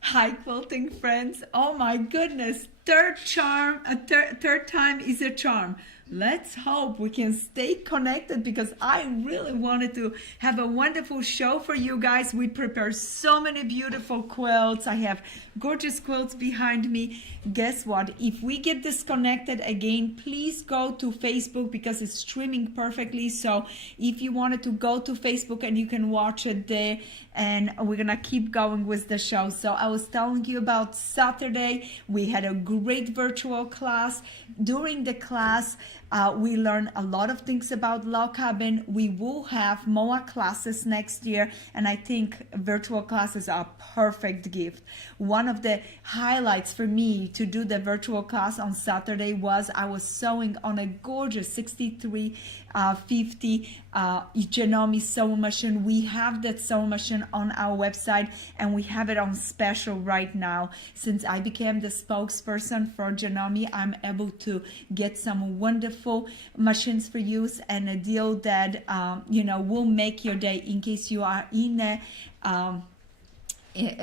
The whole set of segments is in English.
Hi, quilting friends. Oh my goodness. Third time is a charm. Let's hope we can stay connected because I really wanted to have a wonderful show for you guys. We prepare so many beautiful quilts. I have gorgeous quilts behind me. Guess what? If we get disconnected again, please go to Facebook because it's streaming perfectly. So if you wanted to go to Facebook and you can watch it there, and we're gonna keep going with the show. So I was telling you about Saturday. We had a great virtual class. During the class, we learned a lot of things about log cabin. We will have MOA classes next year, and I think virtual classes are a perfect gift. One of the highlights for me to do the virtual class on Saturday was I was sewing on a gorgeous 6350 Janome sewing machine. We have that sewing machine on our website, and we have it on special right now. Since I became the spokesperson for Janome, I'm able to get some wonderful machines for use and a deal that will make your day in case you are in a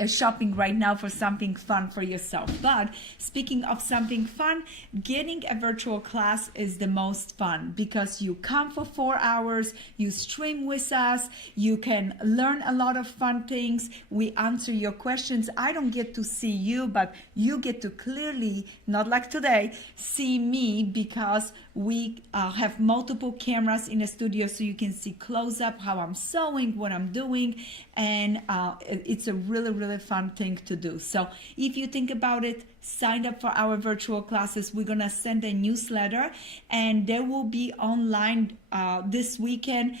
shopping right now for something fun for yourself. But speaking of something fun, getting a virtual class is the most fun because you come for 4 hours, you stream with us, you can learn a lot of fun things, we answer your questions. I don't get to see you, but you get to clearly, not like today, see me because we have multiple cameras in the studio so you can see close up how I'm sewing, what I'm doing, and it's a really fun thing to do. So if you think about it, sign up for our virtual classes. We're gonna send a newsletter, and they will be online this weekend.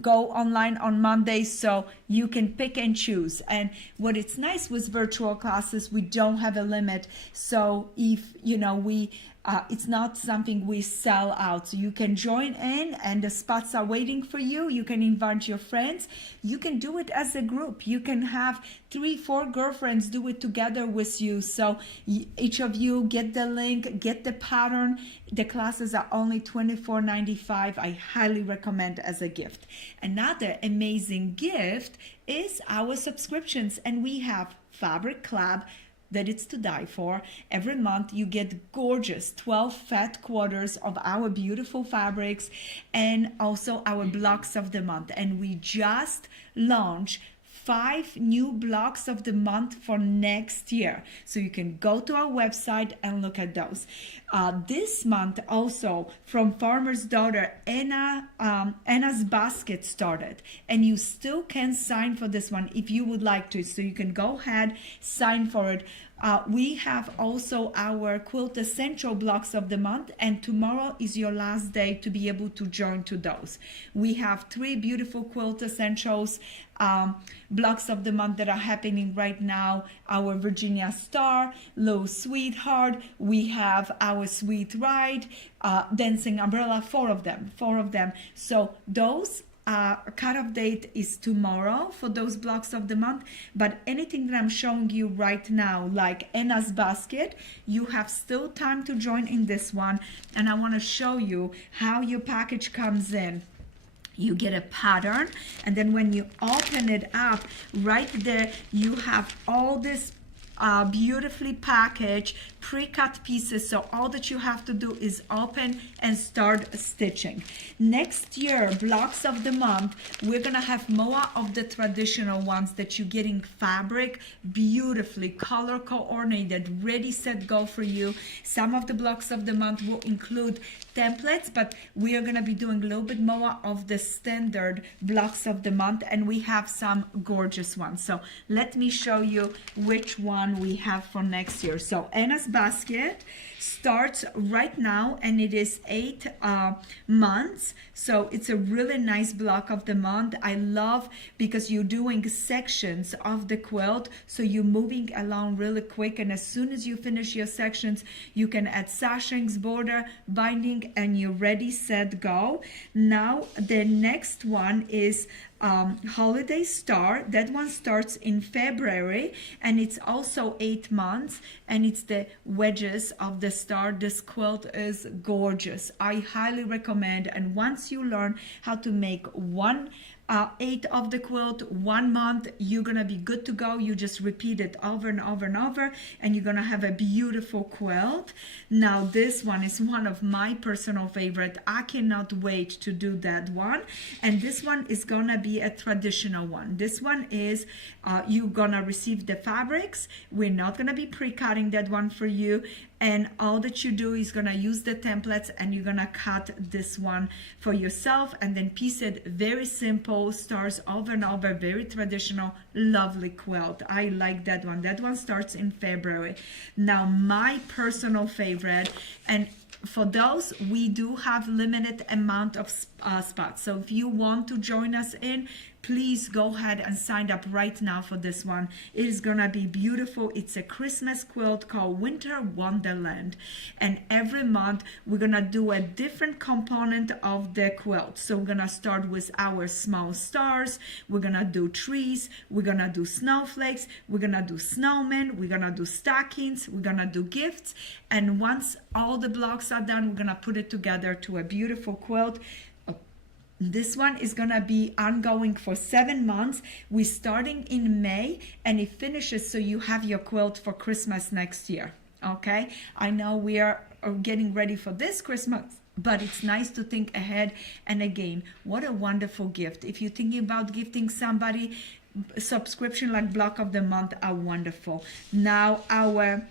Go online on Monday, so you can pick and choose. And what it's nice with virtual classes, we don't have a limit. So if it's not something we sell out. So you can join in and the spots are waiting for you. You can invite your friends. You can do it as a group. You can have 3-4 girlfriends do it together with you. So each of you get the link, get the pattern. The classes are only $24.95. I highly recommend as a gift. Another amazing gift is our subscriptions, and we have Fabric Club that it's to die for. Every month you get gorgeous 12 fat quarters of our beautiful fabrics and also our blocks of the month. And we just launched 5 new blocks of the month for next year. So you can go to our website and look at those. This month also from Farmer's Daughter, Anna's Basket started. And you still can sign for this one if you would like to. So you can go ahead, sign for it. We have also our Quilt Essential blocks of the month, and tomorrow is your last day to be able to join to those. We have 3 beautiful Quilt Essentials blocks of the month that are happening right now. Our Virginia Star, Low Sweetheart, we have our Sweet Ride, Dancing Umbrella, 4 of them. So those cutoff date is tomorrow for those blocks of the month, but anything that I'm showing you right now, like Anna's Basket, you have still time to join in this one. And I want to show you how your package comes in. You get a pattern, and then when you open it up, right there you have all this beautifully packaged pre-cut pieces. So all that you have to do is open and start stitching. Next year, blocks of the month, we're gonna have more of the traditional ones that you're getting fabric, beautifully color coordinated, ready, set, go for you. Some of the blocks of the month will include templates, but we are gonna be doing a little bit more of the standard blocks of the month, and we have some gorgeous ones. So let me show you which one we have for next year. So Anna's Basket starts right now, and it is 8 months. So it's a really nice block of the month. I love because you're doing sections of the quilt, so you're moving along really quick, and as soon as you finish your sections, you can add sashings, border, binding, and you're ready, set, go. Now the next one is holiday star. That one starts in February, and it's also 8 months, and it's the wedges of the star. This quilt is gorgeous. I highly recommend. And once you learn how to make one 8 of the quilt 1 month, you're gonna be good to go. You just repeat it over and over and over, and you're gonna have a beautiful quilt. Now this one is one of my personal favorite. I cannot wait to do that one. And this one is gonna be a traditional one. This one is you're gonna receive the fabrics. We're not gonna be pre-cutting that one for you, and all that you do is gonna use the templates, and you're gonna cut this one for yourself and then piece it. Very simple, stars over and over, very traditional, lovely quilt. I like that one. That one starts in February. Now my personal favorite, and for those, we do have limited amount of spots. So if you want to join us in, please go ahead and sign up right now for this one. It is gonna be beautiful. It's a Christmas quilt called Winter Wonderland. And every month we're gonna do a different component of the quilt. So we're gonna start with our small stars. We're gonna do trees. We're gonna do snowflakes. We're gonna do snowmen. We're gonna do stockings. We're gonna do gifts. And once all the blocks are done, we're gonna put it together to a beautiful quilt. This one is gonna be ongoing for 7 months. We're starting in May, and it finishes so you have your quilt for Christmas next year. Okay, I know we are getting ready for this Christmas, but it's nice to think ahead. And again, what a wonderful gift. If you're thinking about gifting somebody, subscription like block of the month are wonderful. Now our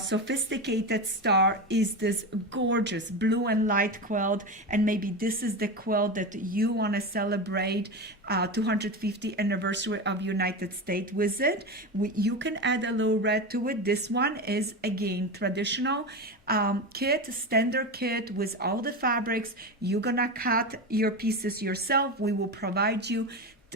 sophisticated star is this gorgeous blue and light quilt, and maybe this is the quilt that you want to celebrate 250th anniversary of United States with it. You can add a little red to it. This one is again traditional kit, standard kit with all the fabrics. You're gonna cut your pieces yourself. We will provide you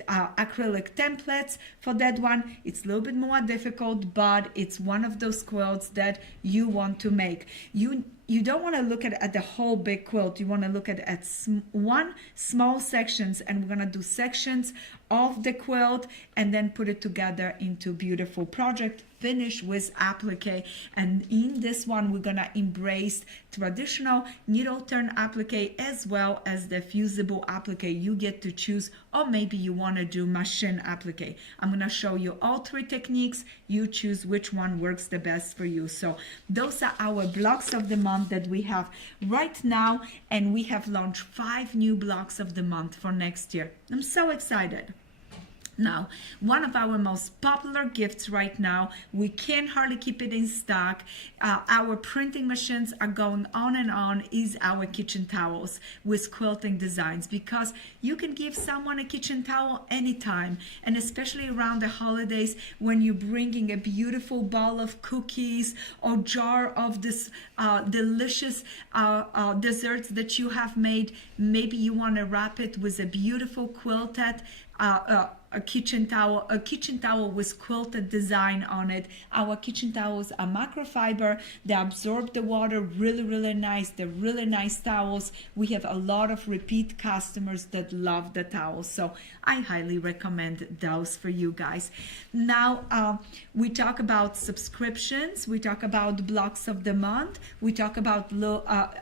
acrylic templates for that one. It's a little bit more difficult, but it's one of those quilts that you want to make. You don't want to look at the whole big quilt. You want to look at one small sections, and we're going to do sections of the quilt and then put it together into beautiful project, finish with applique. And in this one, we're going to embrace traditional needle turn applique as well as the fusible applique. You get to choose, or maybe you want to do machine applique. I'm going to show you all 3 techniques. You choose which one works the best for you. So those are our blocks of the month that we have right now, and we have launched 5 new blocks of the month for next year. I'm so excited. Now, one of our most popular gifts right now, we can hardly keep it in stock. Our printing machines are going on and on, is our kitchen towels with quilting designs, because you can give someone a kitchen towel anytime, and especially around the holidays when you're bringing a beautiful bowl of cookies or jar of this delicious desserts that you have made. Maybe you want to wrap it with a beautiful quilted a kitchen towel with quilted design on it. Our kitchen towels are microfiber. They absorb the water really nice. They're really nice towels. We have a lot of repeat customers that love the towels, so I highly recommend those for you guys. Now we talk about subscriptions, we talk about blocks of the month, we talk about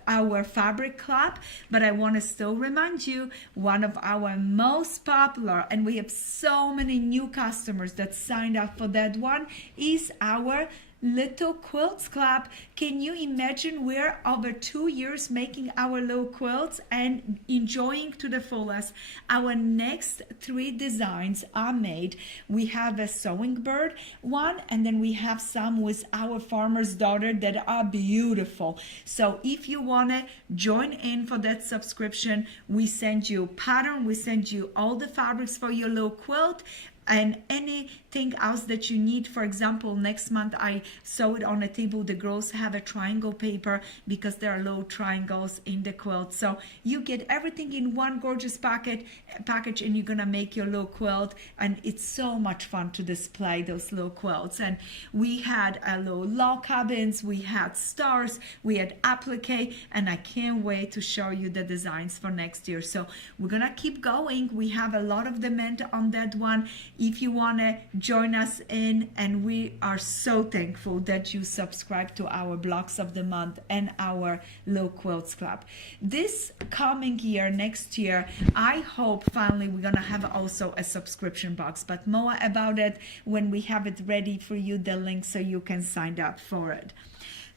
our fabric club, but I want to still remind you, one of our most popular, and we have so many new customers that signed up for that one, is our Little Quilts Club. Can you imagine? We're over 2 years making our little quilts and enjoying to the fullest. Our next 3 designs are made. We have a sewing bird one, and then we have some with our farmer's daughter that are beautiful. So if you want to join in for that subscription, we send you pattern, we send you all the fabrics for your little quilt, and any anything else that you need. For example, next month I sewed on a table. The girls have a triangle paper because there are low triangles in the quilt. So you get everything in one gorgeous package, and you're gonna make your little quilt, and it's so much fun to display those little quilts. And we had a little log cabins, we had stars, we had applique, and I can't wait to show you the designs for next year. So we're gonna keep going. We have a lot of demand on that one. If you want to join us in, and we are so thankful that you subscribe to our Blocks of the Month and our Little Quilts Club. This coming year, next year, I hope finally we're gonna have also a subscription box, but more about it when we have it ready for you, the link, so you can sign up for it.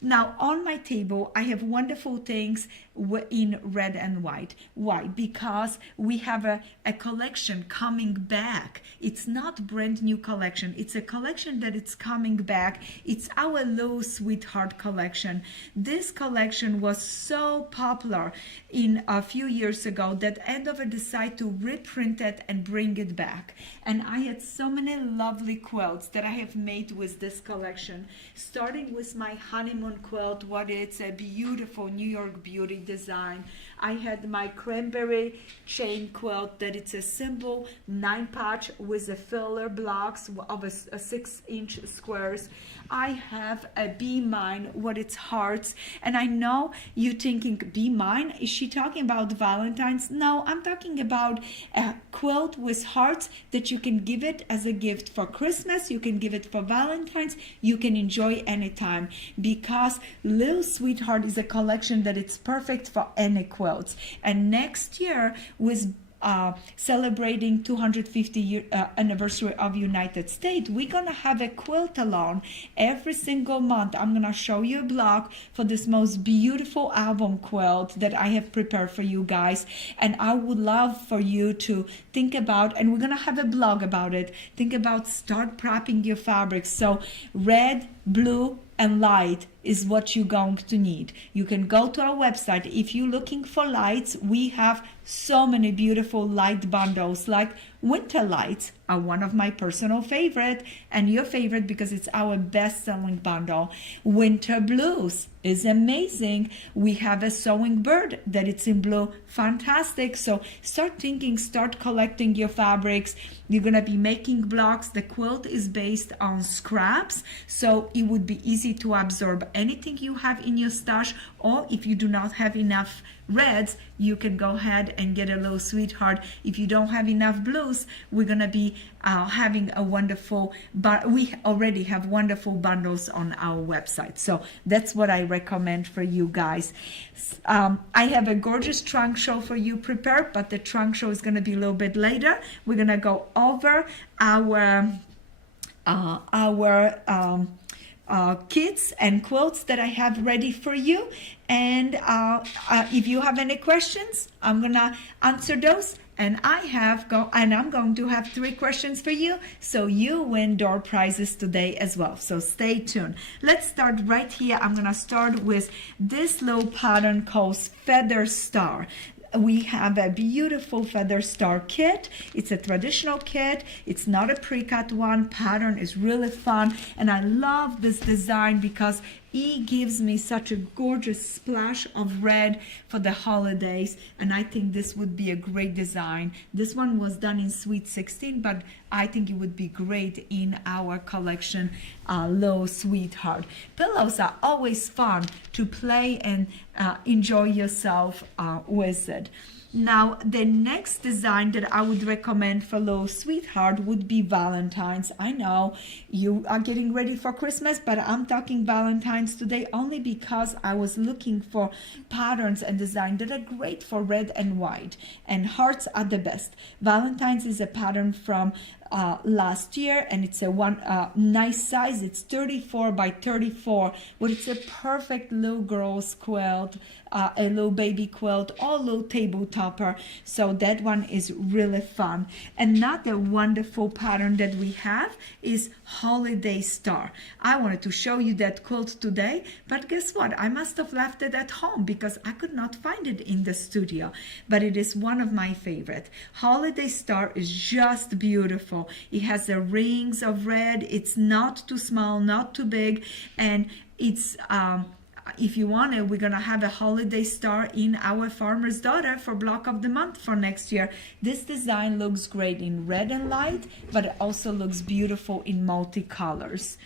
Now on my table, I have wonderful things in red and white. Why? Because we have a collection coming back. It's not brand new collection. It's a collection that it's coming back. It's our Little Sweetheart collection. This collection was so popular in a few years ago that Edyta decided to reprint it and bring it back. And I had so many lovely quilts that I have made with this collection, starting with my honeymoon quilt. What it's a beautiful New York Beauty design. I had my cranberry chain quilt that it's a simple 9-patch with a filler blocks of a 6-inch squares. I have a Be Mine, what it's hearts, and I know you thinking, Be Mine, is she talking about Valentine's? No, I'm talking about a quilt with hearts that you can give it as a gift for Christmas, you can give it for Valentine's, you can enjoy anytime, because Little Sweetheart is a collection that it's perfect for any quilts. And next year, with celebrating 250 year anniversary of United States, we're gonna have a quilt along every single month. I'm gonna show you a blog for this most beautiful album quilt that I have prepared for you guys, and I would love for you to think about, and we're gonna have a blog about it, think about start prepping your fabrics. So red, blue, and light is what you're going to need. You can go to our website. If you're looking for lights, we have so many beautiful light bundles, like winter lights are one of my personal favorite, and your favorite because it's our best-selling bundle. Winter blues is amazing. We have a sewing bird that it's in blue, fantastic. So start thinking, start collecting your fabrics. You're gonna be making blocks. The quilt is based on scraps, so it would be easy to absorb anything you have in your stash, or if you do not have enough reds, you can go ahead and get a Little Sweetheart. If you don't have enough blues, we're gonna be having a wonderful, but we already have wonderful bundles on our website. So that's what I recommend for you guys. I have a gorgeous trunk show for you prepared, but the trunk show is gonna be a little bit later. We're gonna go over our kits and quilts that I have ready for you. And if you have any questions, I'm gonna answer those. And I'm going to have 3 questions for you, so you win door prizes today as well. So stay tuned. Let's start right here. I'm gonna start with this little pattern called Feather Star. We have a beautiful Feather Star kit. It's a traditional kit. It's not a pre-cut one. Pattern is really fun, and I love this design because it gives me such a gorgeous splash of red for the holidays, and I think this would be a great design. This one was done in Sweet 16, but I think it would be great in our collection, Little Sweetheart. Pillows are always fun to play and enjoy yourself with it. Now, the next design that I would recommend for Little Sweetheart would be Valentine's. I know you are getting ready for Christmas, but I'm talking Valentine's today only because I was looking for patterns and design that are great for red and white, and hearts are the best. Valentine's is a pattern from last year, and it's a nice size. It's 34 by 34, but it's a perfect little girl's quilt, a little baby quilt, or little table topper. So that one is really fun. Another wonderful pattern that we have is Holiday Star. I wanted to show you that quilt today, but guess what? I must have left it at home because I could not find it in the studio, but it is one of my favorite. Holiday Star is just beautiful. beautiful. It has the rings of red. It's not too small, not too big, and it's if you want it, we're gonna have a holiday star in our Farmer's Daughter for block of the month for next year. This design looks great in red and light, but it also looks beautiful in multicolors.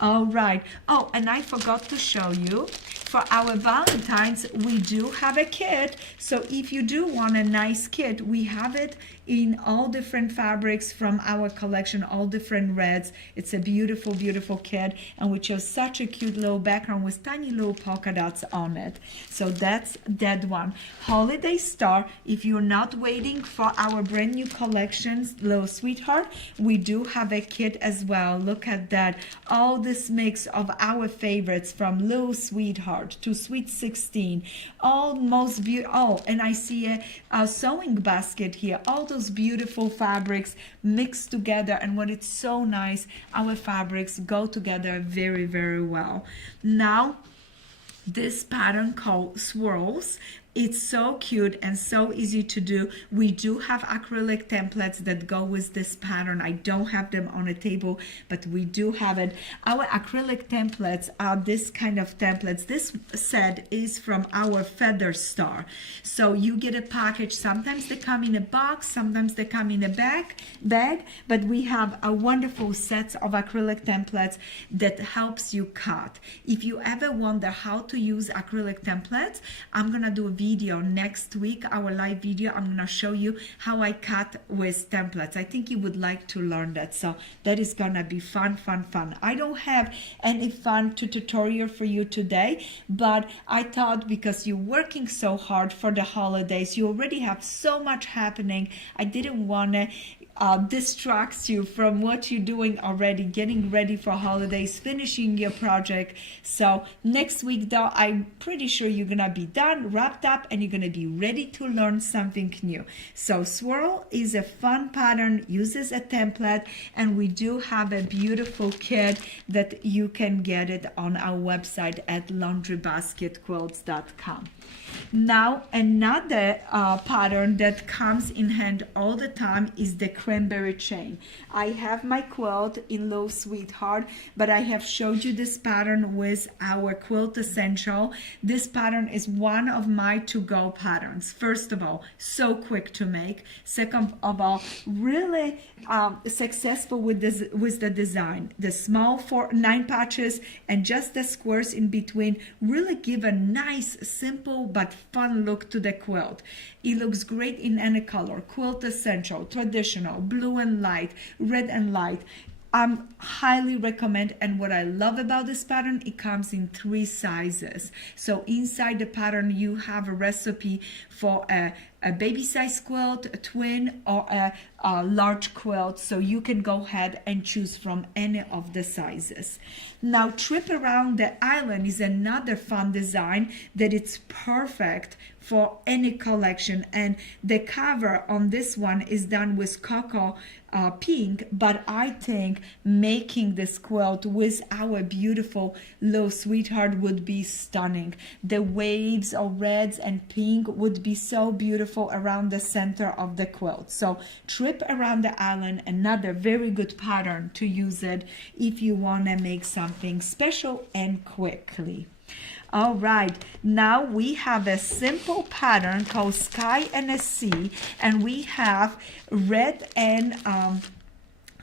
All right. Oh, and I forgot to show you, for our Valentine's, we do have a kit. So if you do want a nice kit, we have it in all different fabrics from our collection, all different reds. It's a beautiful, beautiful kit. And we chose such a cute little background with tiny little polka dots on it. So that's that one. Holiday Star, if you're not waiting for our brand new collections, Little Sweetheart, we do have a kit as well. Look at that. All this mix of our favorites from Little Sweetheart to Sweet 16. Almost beautiful. Oh, and I see a sewing basket here. All those beautiful fabrics mixed together, and what it's so nice, our fabrics go together very, very well. Now, this pattern called Swirls, it's so cute and so easy to do. We do have acrylic templates that go with this pattern. I don't have them on a table, but we do have it. Our acrylic templates are this kind of templates. This set is from our Feather Star. So you get a package. Sometimes they come in a box, sometimes they come in a bag, but we have a wonderful set of acrylic templates that helps you cut. If you ever wonder how to use acrylic templates, I'm gonna do a video next week, our live video. I'm gonna show you how I cut with templates. I think you would like to learn that, so that is gonna be fun. I don't have any fun tutorial for you today, but I thought because you're working so hard for the holidays, you already have so much happening, I didn't want to distracts you from what you're doing already, getting ready for holidays, finishing your project. So next week though, I'm pretty sure you're gonna be done, wrapped up, and you're gonna be ready to learn something new. So Swirl is a fun pattern, uses a template, and we do have a beautiful kit that you can get it on our website at laundrybasketquilts.com. Now another pattern that comes in hand all the time is the cranberry chain. I have my quilt in Little Sweetheart, but I have showed you this pattern with our Quilt Essential. This pattern is one of my to-go patterns. First of all, so quick to make. Second of all, really successful with the design. The small 9 patches and just the squares in between really give a nice, simple but fun look to the quilt. It looks great in any color. Quilt Essential, traditional, blue and light, red and light. Highly recommend, and what I love about this pattern, it comes in 3 sizes. So inside the pattern you have a recipe for a baby size quilt, a twin, or a large quilt, so you can go ahead and choose from any of the sizes. Now Trip Around the Island is another fun design that it's perfect for any collection, and the cover on this one is done with cocoa pink, but I think making this quilt with our beautiful Little Sweetheart would be stunning. The waves of reds and pink would be so beautiful around the center of the quilt. So Trip Around the Island, another very good pattern to use it if you want to make something special and quickly. All right, now we have a simple pattern called Sky and a Sea, and we have red and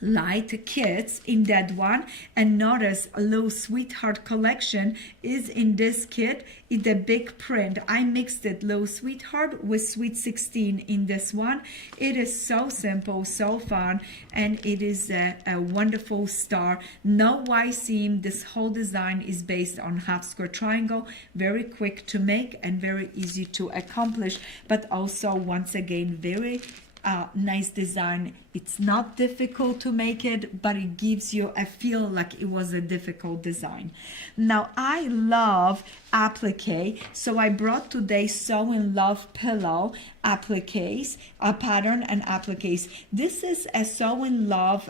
light kits in that one. And notice a Little Sweetheart collection is in this kit. It's a big print. I mixed it Little Sweetheart with Sweet 16 in this one. It is so simple, so fun, and it is a wonderful star. No Y seam. This whole design is based on half square triangle. Very quick to make and very easy to accomplish, but also once again very nice design. It's not difficult to make it, but it gives you a feel like it was a difficult design. Now I love applique, so I brought today Sew in Love pillow. appliques, a pattern and appliques. This is a Sew in Love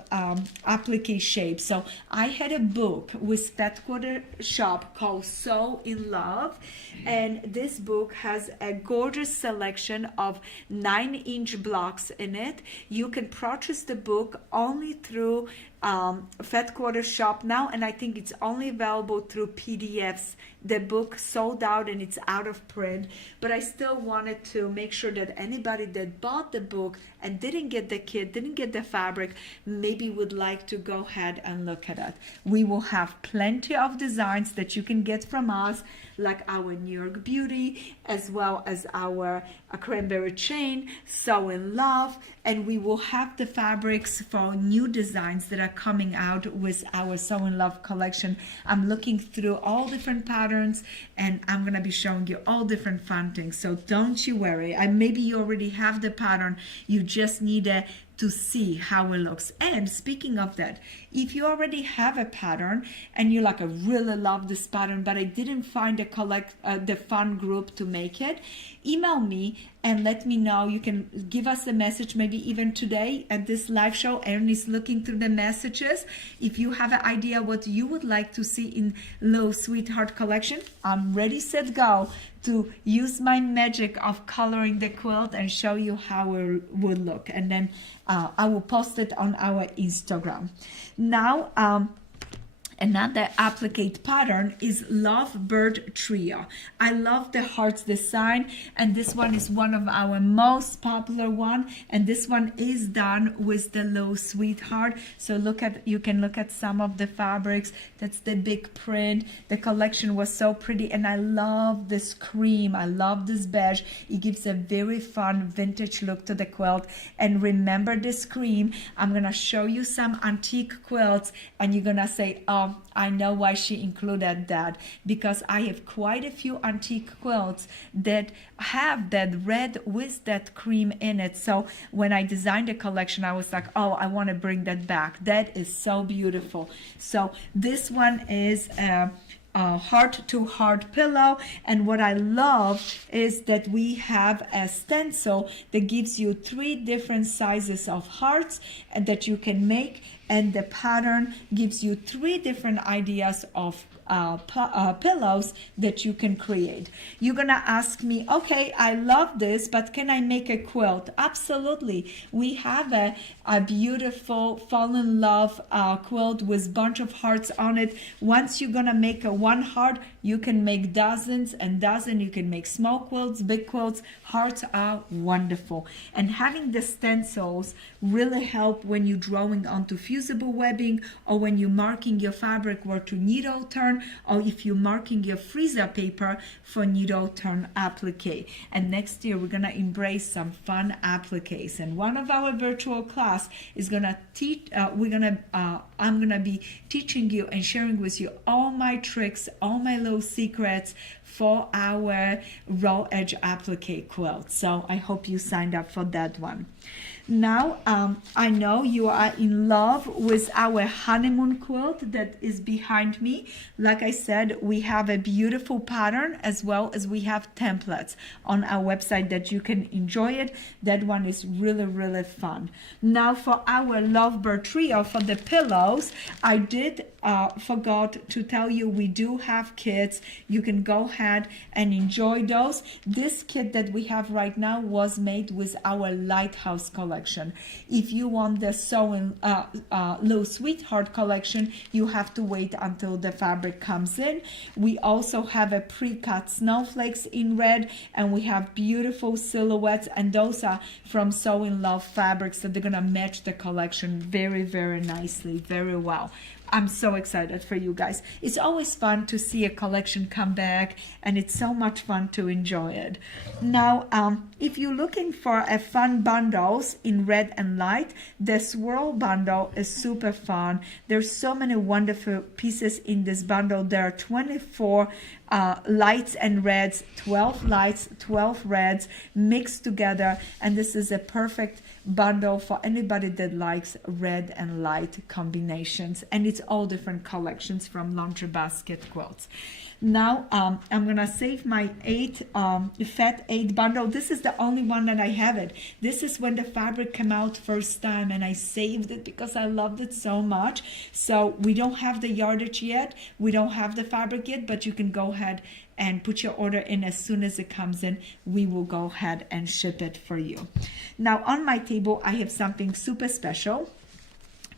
applique shape. So I had a book with Fat Quarter Shop called Sew in Love, and this book has a gorgeous selection of 9-inch blocks in it. You can purchase the book only through Fat Quarter Shop now, and I think it's only available through PDFs. The book sold out and it's out of print, but I still wanted to make sure that anybody that bought the book and didn't get the kit, didn't get the fabric, maybe would like to go ahead and look at it. We will have plenty of designs that you can get from us, like our New York Beauty, as well as our cranberry chain, Sew in Love, and we will have the fabrics for new designs that are coming out with our Sew in Love collection. I'm looking through all different patterns, and I'm gonna be showing you all different fun things, so don't you worry. Maybe you already have the pattern, you just need to see how it looks. And speaking of that, if you already have a pattern and you're like, I really love this pattern, but I didn't find the fun group to make it, email me and let me know. You can give us a message, maybe even today at this live show. Erin is looking through the messages. If you have an idea what you would like to see in Low Sweetheart collection, I'm ready, set, go to use my magic of coloring the quilt and show you how it would look. And then I will post it on our Instagram. Now, another applique pattern is Lovebird Trio. I love the hearts design, and this one is one of our most popular one, and this one is done with the Low Sweetheart. So you can look at some of the fabrics. That's the big print. The collection was so pretty, and I love this cream. I love this beige. It gives a very fun vintage look to the quilt. And remember this cream. I'm gonna show you some antique quilts, and you're gonna say, oh, I know why she included that, because I have quite a few antique quilts that have that red with that cream in it. So when I designed the collection, I was like, oh, I want to bring that back. That is so beautiful. So this one is a heart to heart pillow, and what I love is that we have a stencil that gives you 3 different sizes of hearts and that you can make, and the pattern gives you 3 different ideas of pillows that you can create. You're gonna ask me, okay, I love this, but can I make a quilt? Absolutely. We have a beautiful fall in love quilt with bunch of hearts on it. Once you're gonna make a one heart, you can make dozens and dozens. You can make small quilts, big quilts. Hearts are wonderful, and having the stencils really help when you're drawing onto fusible webbing, or when you're marking your fabric where to needle turn, or if you're marking your freezer paper for needle turn applique. And next year we're gonna embrace some fun appliques, and one of our virtual class is gonna teach. I'm gonna be teaching you and sharing with you all my tricks, all my little secrets for our raw edge applique quilt. So I hope you signed up for that one. Now, I know you are in love with our honeymoon quilt that is behind me. Like I said, we have a beautiful pattern, as well as we have templates on our website that you can enjoy it. That one is really, really fun. Now for our Lovebird Trio, for the pillows, I did forgot to tell you we do have kits. You can go ahead and enjoy those. This kit that we have right now was made with our Lighthouse collection. If you want the Sewing Low Sweetheart collection, you have to wait until the fabric comes in. We also have a pre-cut snowflakes in red, and we have beautiful silhouettes, and those are from Sew in Love fabrics, so they're gonna match the collection very, very nicely, very well. I'm so excited for you guys. It's always fun to see a collection come back, and it's so much fun to enjoy it. Now, if you're looking for a fun bundles in red and light, the swirl bundle is super fun. There's so many wonderful pieces in this bundle. There are 24 lights and reds, 12 lights, 12 reds mixed together. And this is a perfect bundle for anybody that likes red and light combinations. And it's all different collections from Laundry Basket Quilts. Now I'm gonna save my fat 8 bundle. This is the only one that I have it. This is when the fabric came out first time, and I saved it because I loved it so much. So we don't have the yardage yet, we don't have the fabric yet, but you can go ahead and put your order in. As soon as it comes in, we will go ahead and ship it for you. Now on my table I have something super special,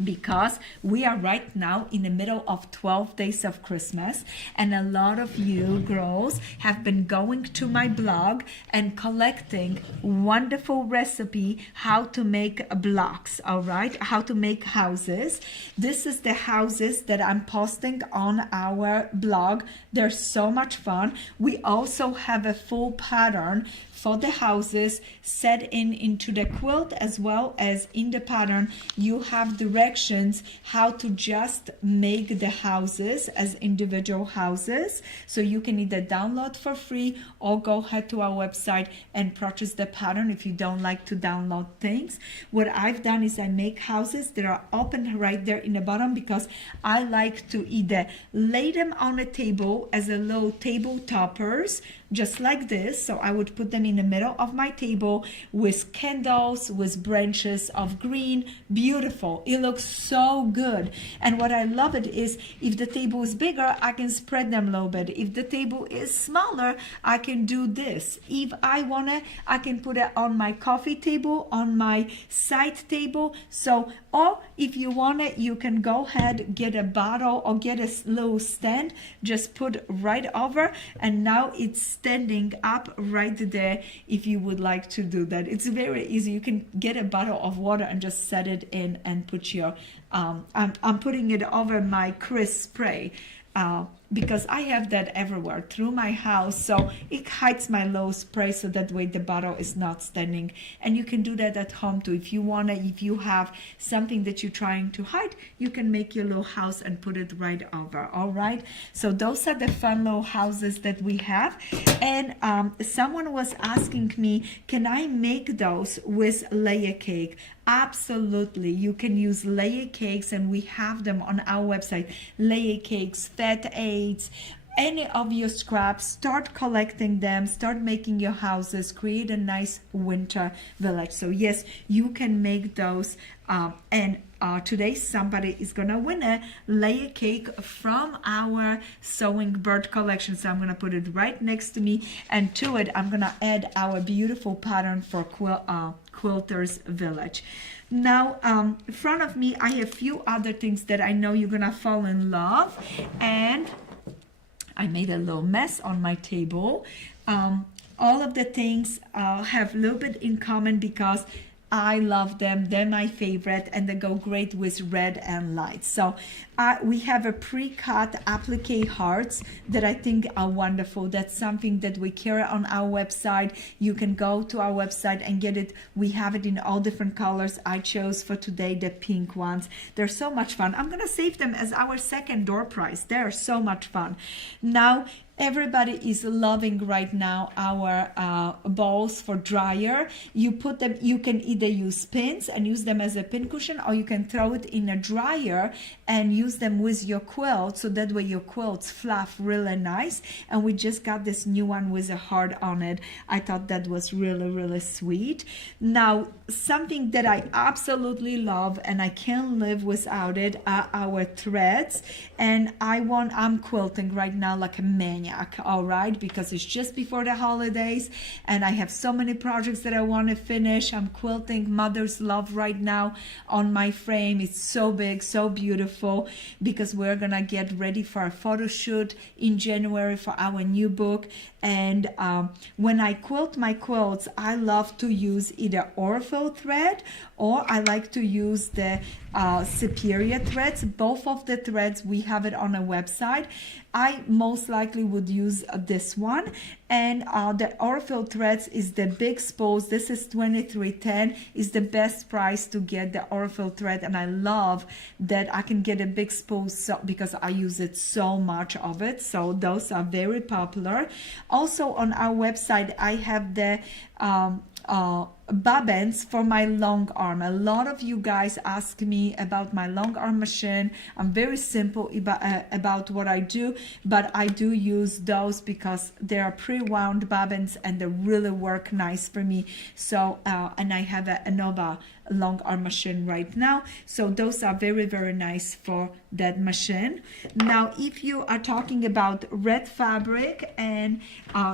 because we are right now in the middle of 12 days of Christmas, and a lot of you girls have been going to my blog and collecting wonderful recipe how to make blocks, all right, how to make houses. This is the houses that I'm posting on our blog. They're so much fun. We also have a full pattern for the houses set into the quilt, as well as in the pattern you have directions how to just make the houses as individual houses. So you can either download for free or go ahead to our website and purchase the pattern if you don't like to download things. What I've done is I make houses that are open right there in the bottom, because I like to either lay them on a table as a little table toppers, just like this. So I would put them in the middle of my table with candles, with branches of green. Beautiful. It looks so good. And what I love it is, if the table is bigger, I can spread them a little bit. If the table is smaller, I can do this. If I wanna, I can put it on my coffee table, on my side table. So, or if you wanna, you can go ahead, get a bottle or get a little stand, just put right over, and now it's standing up right there if you would like to do that. It's very easy. You can get a bottle of water and just set it in and put your I'm putting it over my crisp spray because I have that everywhere through my house, so it hides my low spray, so that way the bottle is not standing. And you can do that at home too. If you wanna, if you have something that you're trying to hide, you can make your little house and put it right over. All right, so those are the fun little houses that we have. And someone was asking me, can I make those with layer cake? Absolutely, you can use layer cakes, and we have them on our website. Layer cakes, fat aids, any of your scraps. Start collecting them, start making your houses, create a nice winter village. So yes, you can make those. And today somebody is gonna win a layer cake from our Sewing Bird collection. So I'm gonna put it right next to me, and to it I'm gonna add our beautiful pattern for Quilters Village. Now in front of me I have a few other things that I know you're gonna fall in love, and I made a little mess on my table. All of the things have a little bit in common, because I love them. They're my favorite, and they go great with red and light. So we have a pre-cut applique hearts that I think are wonderful. That's something that we carry on our website. You can go to our website and get it. We have it in all different colors. I chose for today the pink ones. They're so much fun. I'm gonna save them as our second door prize. They're so much fun. Now, everybody is loving right now our balls for dryer. You put them, you can either use pins and use them as a pin cushion, or you can throw it in a dryer and use them with your quilt, so that way your quilts fluff really nice. And we just got this new one with a heart on it. I thought that was really, really sweet. Now, something that I absolutely love and I can't live without it are our threads. And I'm quilting right now like a maniac, all right, because it's just before the holidays and I have so many projects that I want to finish. I'm quilting Mother's Love right now on my frame. It's so big, so beautiful, because we're gonna get ready for a photo shoot in January for our new book. And when I quilt my quilts, I love to use either Orville thread, or I like to use the Superior threads. Both of the threads, we have it on a website. I most likely would use this one. And the Orfil threads is the big spools. This is $23.10, is the best price to get the Orfil thread, and I love that I can get a big spool because I use it so much of it. So those are very popular. Also on our website, I have the bobbins for my long arm. A lot of you guys ask me about my long arm machine. I'm very simple about what I do, but I do use those because they are pre-wound bobbins and they really work nice for me. So and I have a Nova long arm machine right now, so those are very, very nice for that machine. Now if you are talking about red fabric and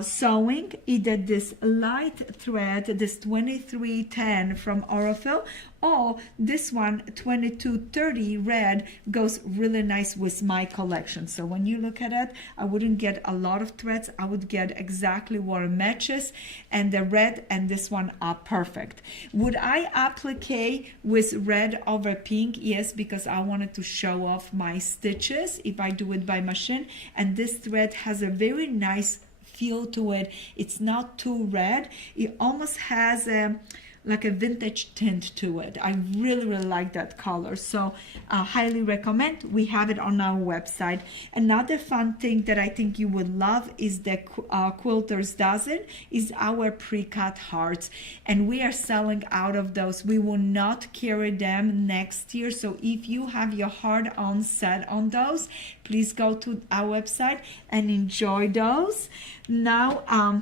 sewing, either this light thread, this 2310 from Orfil, or this one 2230 red goes really nice with my collection. So when you look at it, I wouldn't get a lot of threads, I would get exactly what it matches, and the red and this one are perfect. Would I applique with red over pink? Yes, because I wanted to show off my stitches if I do it by machine, and this thread has a very nice feel to it. It's not too red, it almost has a like a vintage tint to it. I really, really like that color, so highly recommend. We have it on our website. Another fun thing that I think you would love is the Quilters Dozen, is our pre-cut hearts, and we are selling out of those. We will not carry them next year, so if you have your heart on set on those, please go to our website and enjoy those. Now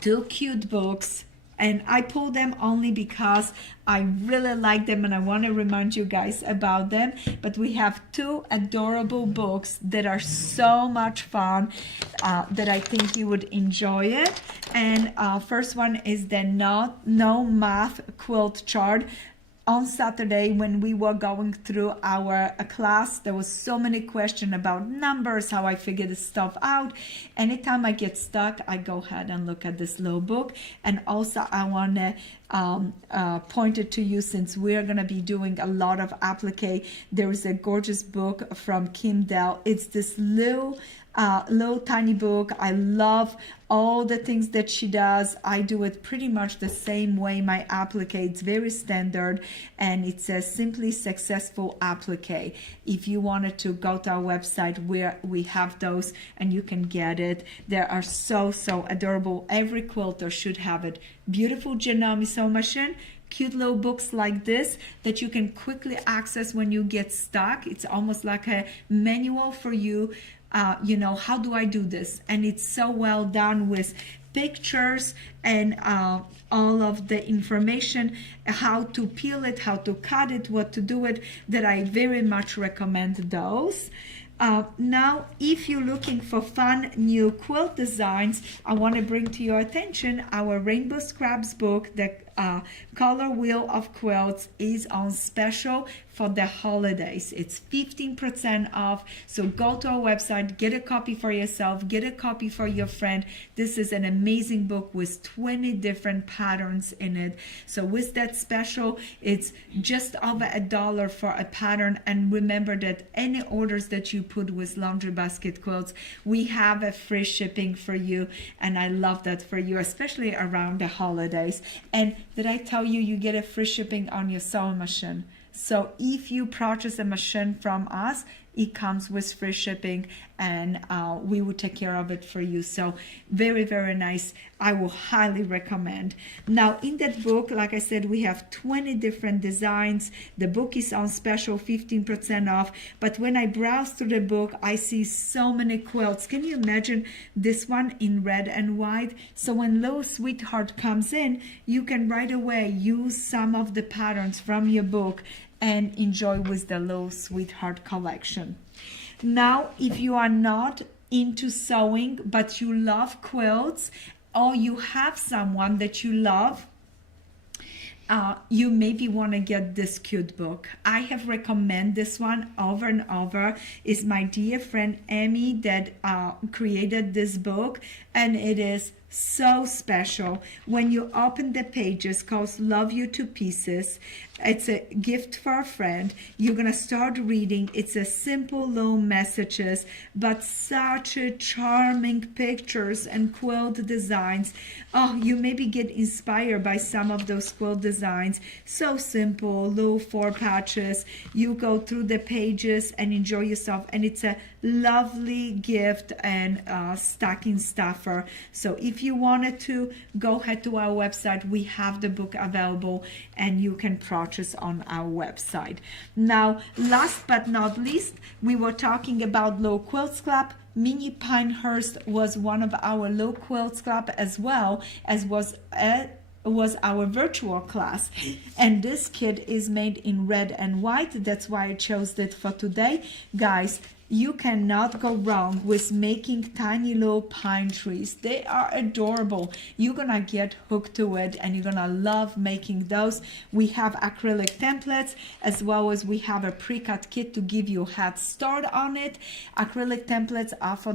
2 cute books, and I pull them only because I really like them and I want to remind you guys about them. But we have 2 adorable books that are so much fun that I think you would enjoy it. And first one is the No Math Quilt Chart. On Saturday, when we were going through our class, there was so many questions about numbers, how I figure this stuff out. Anytime I get stuck, I go ahead and look at this little book. And also I want to point it to you, since we're going to be doing a lot of applique. There is a gorgeous book from Kim Dell. It's this little tiny book. I love all the things that she does. I do it pretty much the same way my applique. It's very standard, and it's a Simply Successful applique. If you wanted to go to our website, where we have those and you can get it. They are so adorable. Every quilter should have it. Beautiful Janome sewing machine. Cute little books like this that you can quickly access when you get stuck. It's almost like a manual for you. You know, how do I do this? And it's so well done with pictures and all of the information, how to peel it, how to cut it, what to do it, that I very much recommend those. Now, if you're looking for fun new quilt designs, I want to bring to your attention our Rainbow Scraps book. The Color Wheel of Quilts is on special for the holidays. It's 15% off, so go to our website, get a copy for yourself, get a copy for your friend. This is an amazing book with 20 different patterns in it. So with that special, it's just over $1 for a pattern. And remember that any orders that you put with Laundry Basket Quilts, we have a free shipping for you, and I love that for you, especially around the holidays. And did I tell you, you get a free shipping on your sewing machine? So if you purchase a machine from us, it comes with free shipping, and we will take care of it for you. So very, very nice. I will highly recommend. Now in that book, like I said, we have 20 different designs. The book is on special, 15% off. But when I browse through the book, I see so many quilts. Can you imagine this one in red and white? So when Little Sweetheart comes in, you can right away use some of the patterns from your book and enjoy with the Little Sweetheart collection. Now, if you are not into sewing, but you love quilts, or you have someone that you love, you maybe want to get this cute book. I have recommended this one over and over. It's my dear friend Amy that created this book, and it is so special. When you open the pages called Love You to Pieces, it's a gift for a friend. You're gonna start reading. It's a simple little messages, but such a charming pictures and quilt designs. Oh, you maybe get inspired by some of those quilt designs. So simple, little 4 patches. You go through the pages and enjoy yourself, and it's a lovely gift and stocking stuffer. So if you wanted to, go ahead to our website. We have the book available and you can purchase on our website. Now, last but not least, we were talking about Low Quilts Club. Minnie Pinehurst was one of our Low Quilts Club, as well as was our virtual class, and this kit is made in red and white. That's why I chose it for today. Guys, you cannot go wrong with making tiny little pine trees. They are adorable. You're gonna get hooked to it and you're gonna love making those. We have acrylic templates, as well as we have a pre-cut kit to give you a head start on it. Acrylic templates are for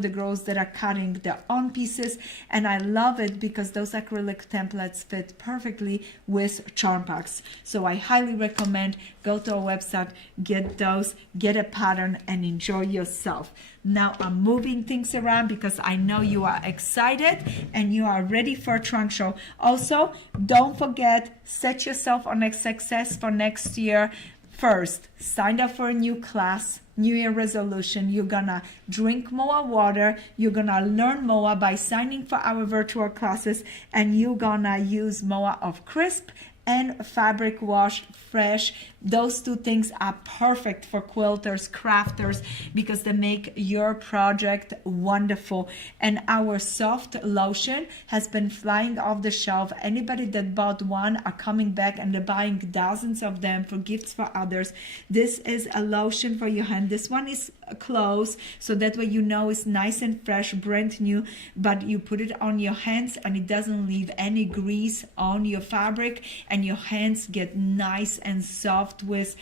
the girls that are cutting their own pieces, and I love it because those acrylic templates fit perfectly with charm packs. So I highly recommend, go to our website, get those, get a pattern, and enjoy yourself. Now I'm moving things around because I know you are excited and you are ready for a trunk show. Also, don't forget, set yourself on a success for next year. First, sign up for a new class, New Year resolution. You're gonna drink more water. You're gonna learn more by signing for our virtual classes, and you're gonna use more of crisp and fabric wash fresh. Those 2 things are perfect for quilters, crafters, because they make your project wonderful. And our soft lotion has been flying off the shelf. Anybody that bought one are coming back and they're buying dozens of them for gifts for others. This is a lotion for your hand. This one is close, so that way you know it's nice and fresh, brand new, but you put it on your hands and it doesn't leave any grease on your fabric, and your hands get nice and soft with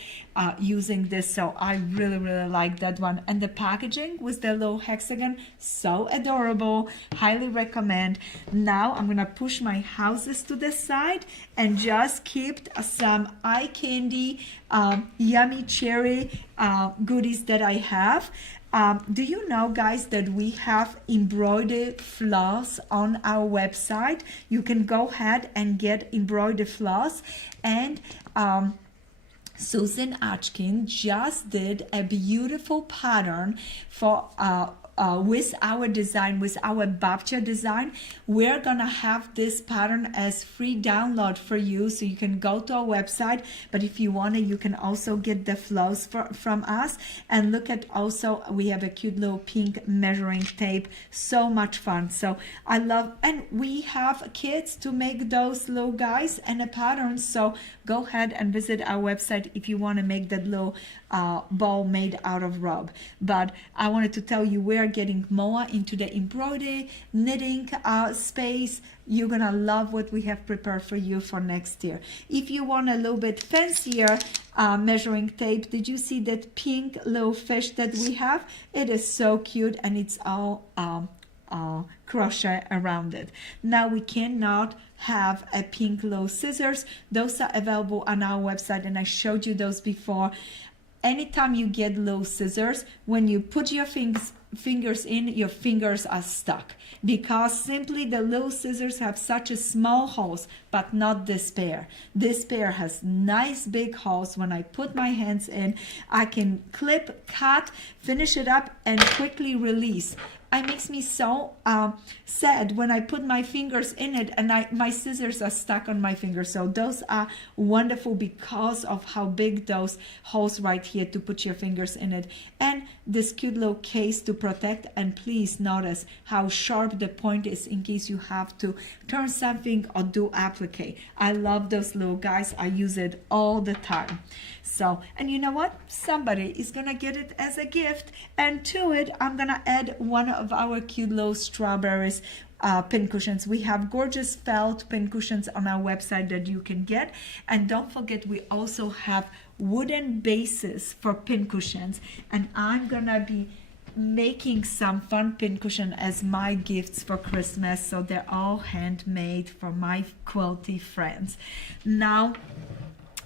using this. So I really like that one. And the packaging with the little hexagon, so adorable. Highly recommend. Now I'm gonna push my houses to the side and just keep some eye candy, yummy cherry goodies that I have. Do you know, guys, that we have embroidered floss on our website? You can go ahead and get embroidered floss, and Susan Atkin just did a beautiful pattern for with our design, with our babcha design. We're gonna have this pattern as free download for you, so you can go to our website, but if you want to, you can also get the flows from us. And look at, also we have a cute little pink measuring tape. So much fun. So I love, and we have kits to make those little guys and a pattern. So go ahead and visit our website if you want to make that little ball made out of rub. But I wanted to tell you, we're getting more into the embroidery, knitting space. You're gonna love what we have prepared for you for next year. If you want a little bit fancier measuring tape, did you see that pink little fish that we have? It is so cute, and it's all crochet around it. Now we cannot have a pink little scissors. Those are available on our website, and I showed you those before. Anytime you get little scissors, when you put your fingers in, your fingers are stuck, because simply the little scissors have such a small holes, but not this pair. This pair has nice big holes. When I put my hands in, I can clip, cut, finish it up, and quickly release. It makes me so sad when I put my fingers in it and my scissors are stuck on my fingers. So those are wonderful because of how big those holes right here to put your fingers in it. And this cute little case to protect. And please notice how sharp the point is in case you have to turn something or do applique. I love those little guys. I use it all the time. So, and you know what? Somebody is gonna get it as a gift. And to it, I'm gonna add one of our cute little strawberries pin cushions. We have gorgeous felt pin cushions on our website that you can get. And don't forget, we also have wooden bases for pin cushions. And I'm gonna be making some fun pincushion as my gifts for Christmas. So they're all handmade for my quilty friends. Now,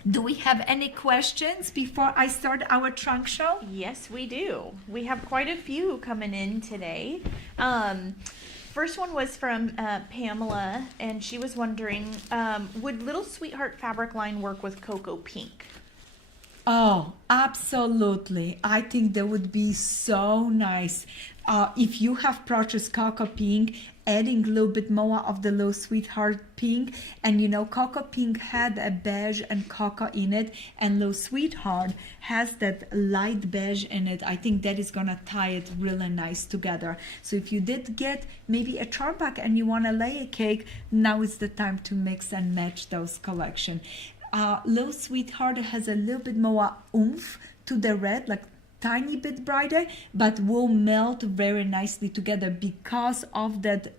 do we have any questions before I start our trunk show? Yes, we do. We have quite a few coming in today. First one was from Pamela, and she was wondering, would Little Sweetheart fabric line work with Cocoa Pink? Oh, absolutely. I think that would be so nice. If you have purchased Cocoa Pink, adding a little bit more of the Little Sweetheart Pink, and you know, Cocoa Pink had a beige and cocoa in it, and Little Sweetheart has that light beige in it. I think that is gonna tie it really nice together. So if you did get maybe a charm pack and you wanna lay a cake, now is the time to mix and match those collection. Little Sweetheart has a little bit more oomph to the red, like tiny bit brighter, but will melt very nicely together because of that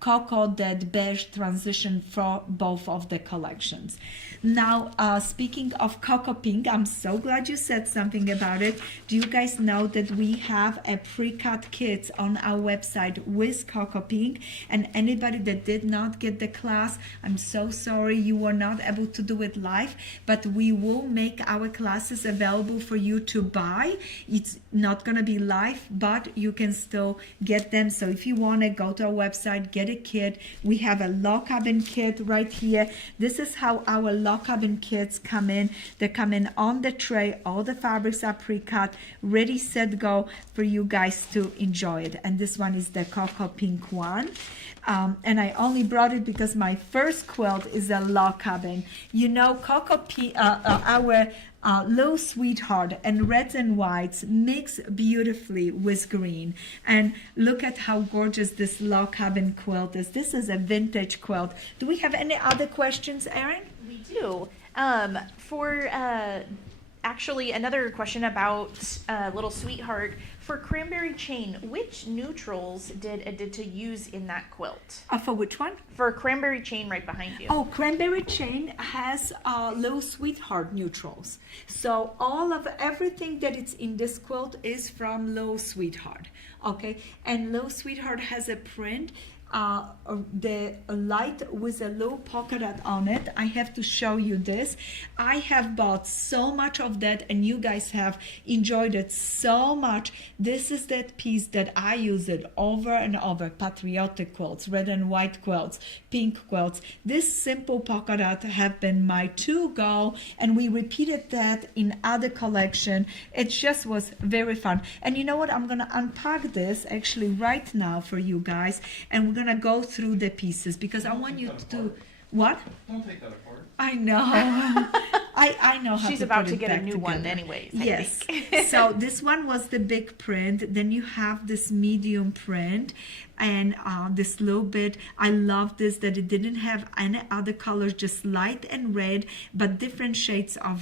cocoa, that beige transition for both of the collections. Now, speaking of Cocoa Pink, I'm so glad you said something about it. Do you guys know that we have a pre-cut kit on our website with Cocoa Pink? And anybody that did not get the class, I'm so sorry you were not able to do it live, but we will make our classes available for you to buy. It's not gonna be live, but you can still get them. So if you wanna go to our website, get a kit. We have a log cabin kit right here. This is how our log cabin kits come in. They come in on the tray. All the fabrics are pre-cut, ready, set, go for you guys to enjoy it. And this one is the Cocoa Pink one. And I only brought it because my first quilt is a log cabin. You know, Cocoa Pink, our Little Sweetheart and reds and whites mix beautifully with green. And look at how gorgeous this log cabin quilt is. This is a vintage quilt. Do we have any other questions, Erin? We do. Actually, another question about Little Sweetheart. For Cranberry Chain, which neutrals did Edyta use in that quilt? For which one? For Cranberry Chain right behind you. Oh, Cranberry Chain has Little Sweetheart neutrals. So all of everything that is in this quilt is from Little Sweetheart. Okay, and Little Sweetheart has a print. The light with a little polka dot on it. I have to show you this. I have bought so much of that, and you guys have enjoyed it so much. This is that piece that I use it over and over. Patriotic quilts, red and white quilts, pink quilts. This simple polka dot have been my to-go, and we repeated that in other collection. It just was very fun. And you know what? I'm gonna unpack this actually right now for you guys, and we're gonna go through the pieces because I want you to what? Don't take that apart. I know. I know how She's to about put to it get a back new together. one anyways. Yes. I think. So this one was the big print. Then you have this medium print and this little bit. I love this that it didn't have any other colors, just light and red, but different shades of